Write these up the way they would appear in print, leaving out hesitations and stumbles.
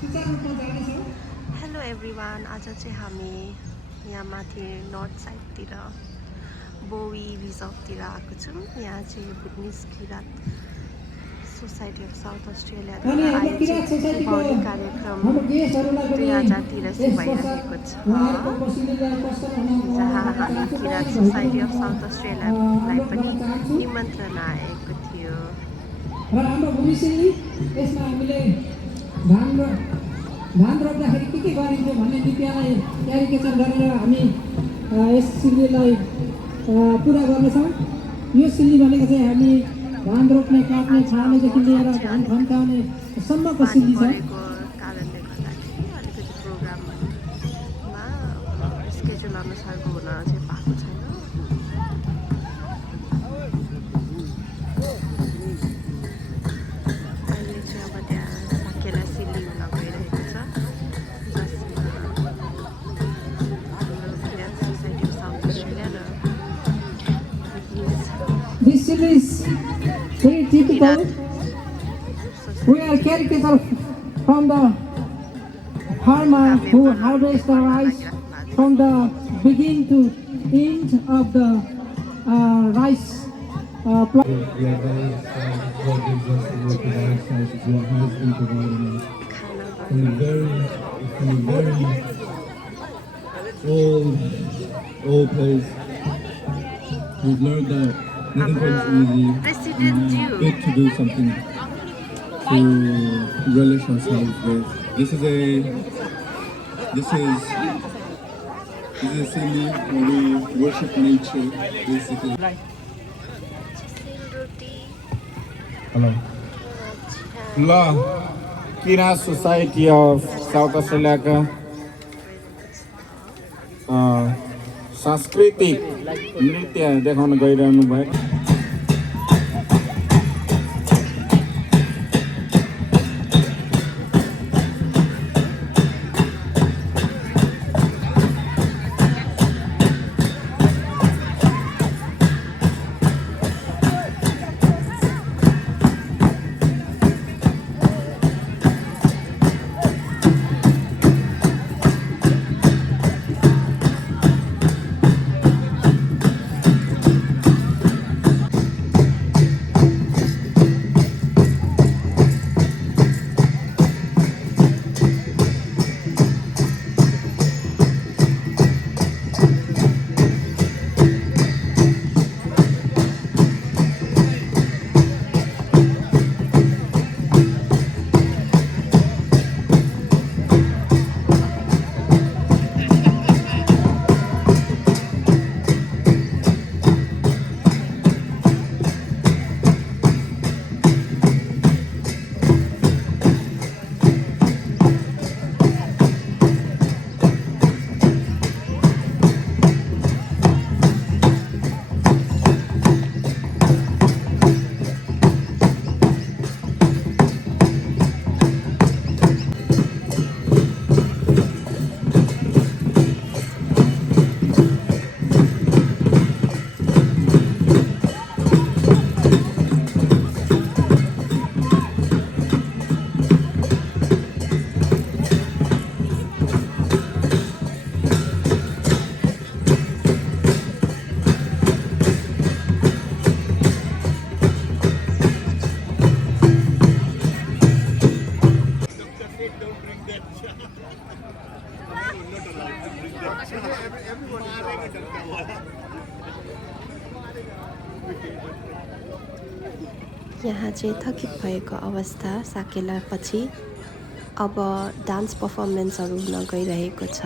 Hello everyone, आज चाहिँ हामी यहाँ माथि नर्थ साइडतिर बोवी रिजर्भतिर आएको छौँ। यहाँ चाहिँ बुद्धिस्ट किरात सोसाइटी अफ साउथ अस्ट्रेलियाद्वारा आयोजित भौरी कार्यक्रम 2083 भइरहेको छ, जहाँ हामी किरात सोसाइटी अफ साउथ अस्ट्रेलियालाई पनि निमन्त्रणा आएको थियो। धान रोप्दाखेरि के गरिन्छ भन्ने नीतिलाई क्यारिकेचर गरेर हामी यस सिल्लीलाई पुरा गर्नेछौँ। यो सिल्ली भनेको चाहिँ हामी धान रोप्ने काट्ने छाड्नेदेखि लिएर धान फन्काउने सम्मको सिल्ली छ। कारणले गर्दाखेरि अलिकति प्रोग्राममा स्केड्युल अनुसारको हुन चाहिँ पाएको छैन। अहिले चाहिँ अब त्यहाँ साकेला सिल्ली हुन गइरहेको छ, जसमा Kirat society of South Australia र This silly is very typical. We are caricature from the farmer who harvests the rice from the beginning to end of the rice plant. We are very what gives us to work with ourselves is what has been providing us from the very old place. We've learned that nothing comes easy. President Jew. Good to do something to relish ourselves with. This is a silly where we worship nature basically. Hello. La Kirat Society of South Australia का सांस्कृतिक नृत्य देखाउन गइरहनु भयो। यहाँ चाहिँ थकित भएको अवस्था साकेलापछि अब डान्स पर्फर्मेन्सहरू हुन गइरहेको छ।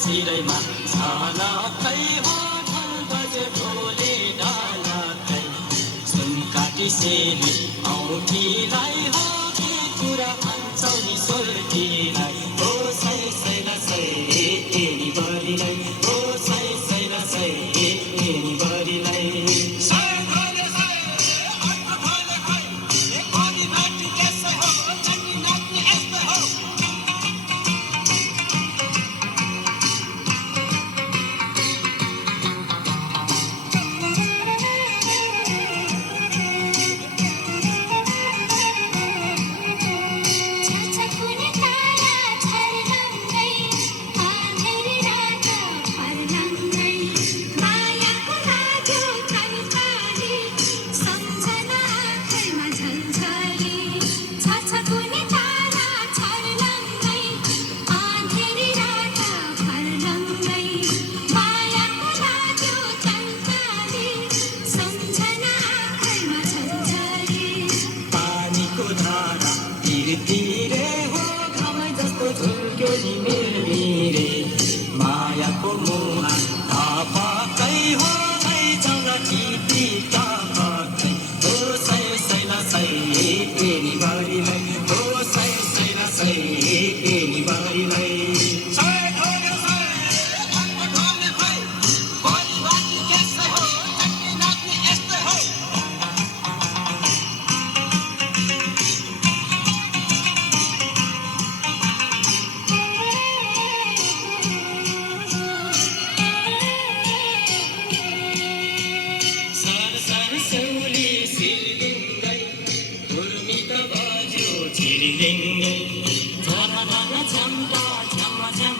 सिरैमा छाला खै हो ढल बजे ढोले डाला खै सुन काटी सेली औँठीलाई हो के कुरा भन्छौ नि सोल्टीलाई हो सै सैला सै एनी बरीलाई हो सै सैला सै एनी बरीलाई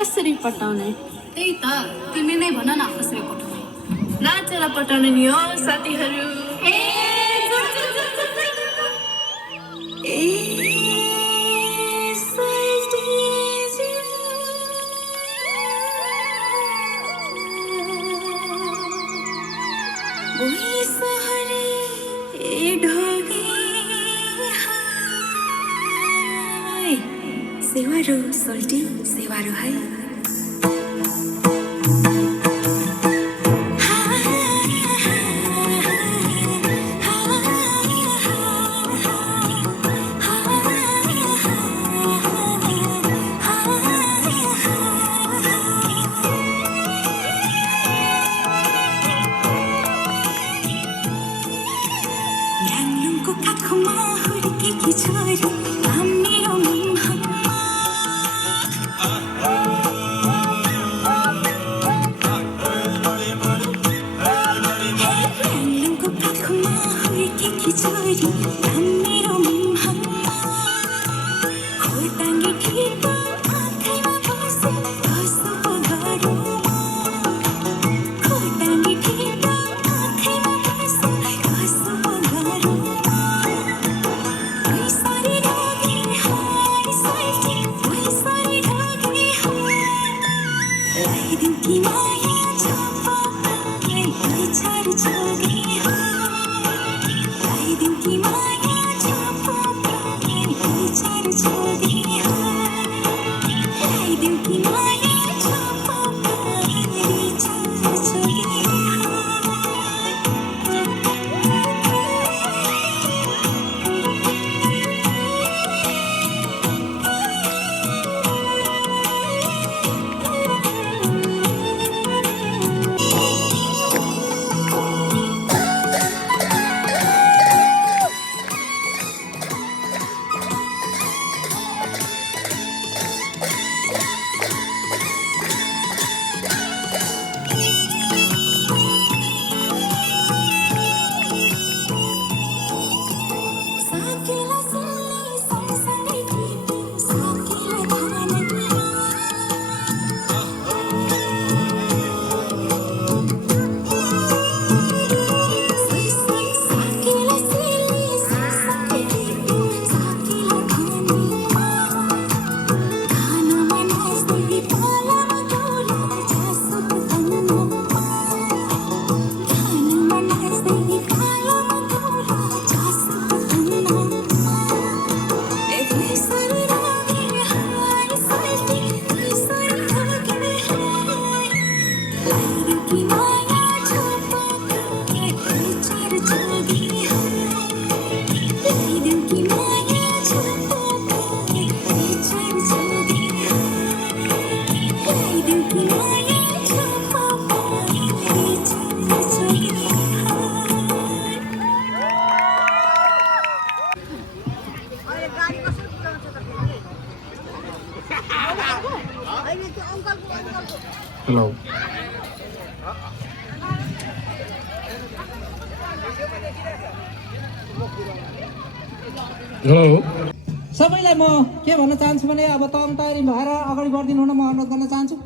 कसरी पटाउने त्यही त तिमी नै भन न कसरी पटाउने नाचेर पटाउने नि हो साथीहरू सेवारो सोल्टी सेवारो है ल्याङलुङको काखमा हुर्केकी छोरी मेरो ल्याइदेऊ कि माया छोपको चार जोडी ल्याइदेऊ कि माया छोपको चार जोडी ल्याइदेऊ कि माया छोपको चार जोडी हेलो हेलो सबैलाई म के भन्न चाहन्छु भने अब तयारी भएर अगाडि बढिदिनु हुन म अनुरोध गर्न चाहन्छु।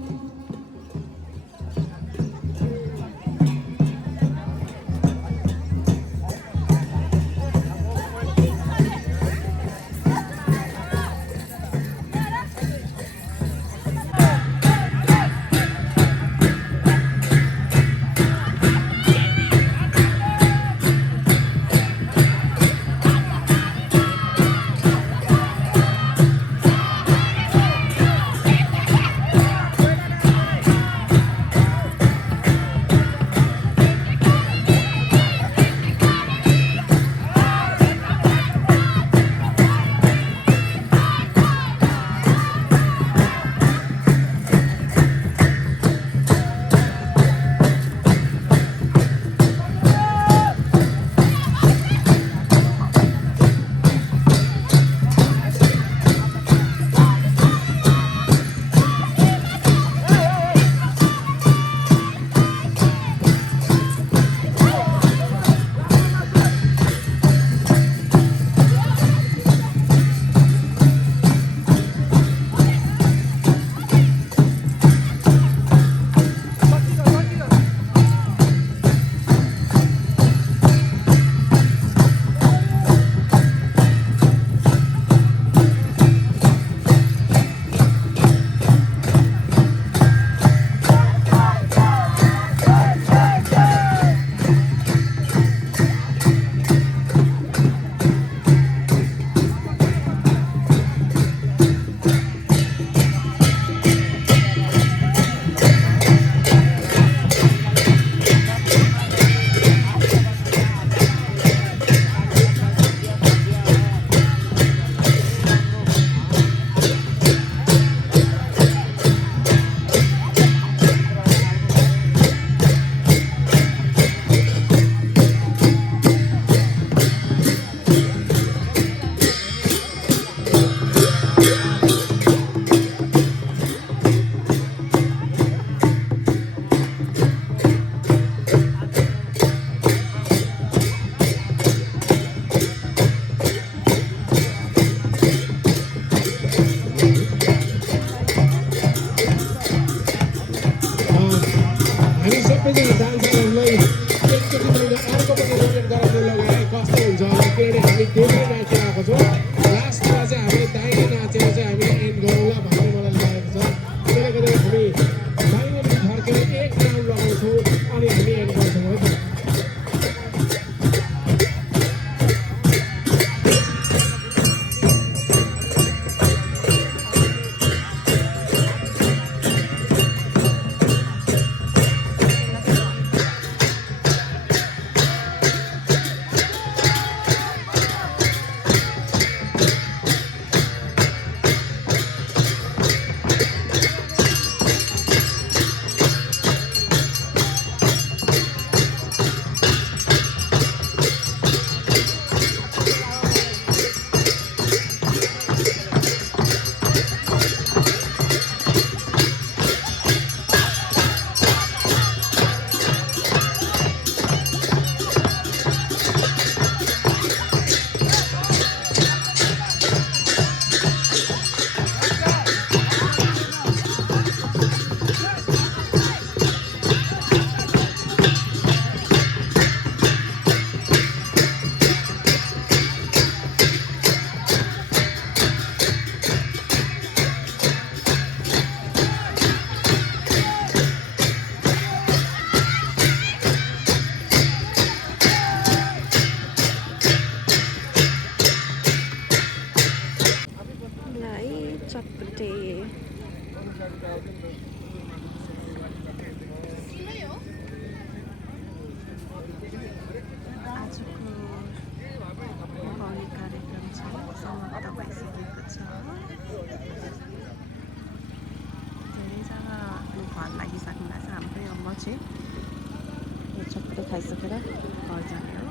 खाइसकेर घर जाने हो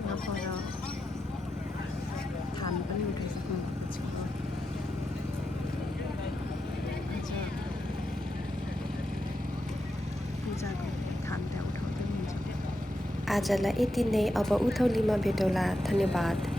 यहाँ पर थान पनि उठाइसक्नु भएको छ आज पूजाको थान त्यहाँ उठाउँदै हुन्छ आजलाई यति नै अब उठौलीमा भेटौँला धन्यवाद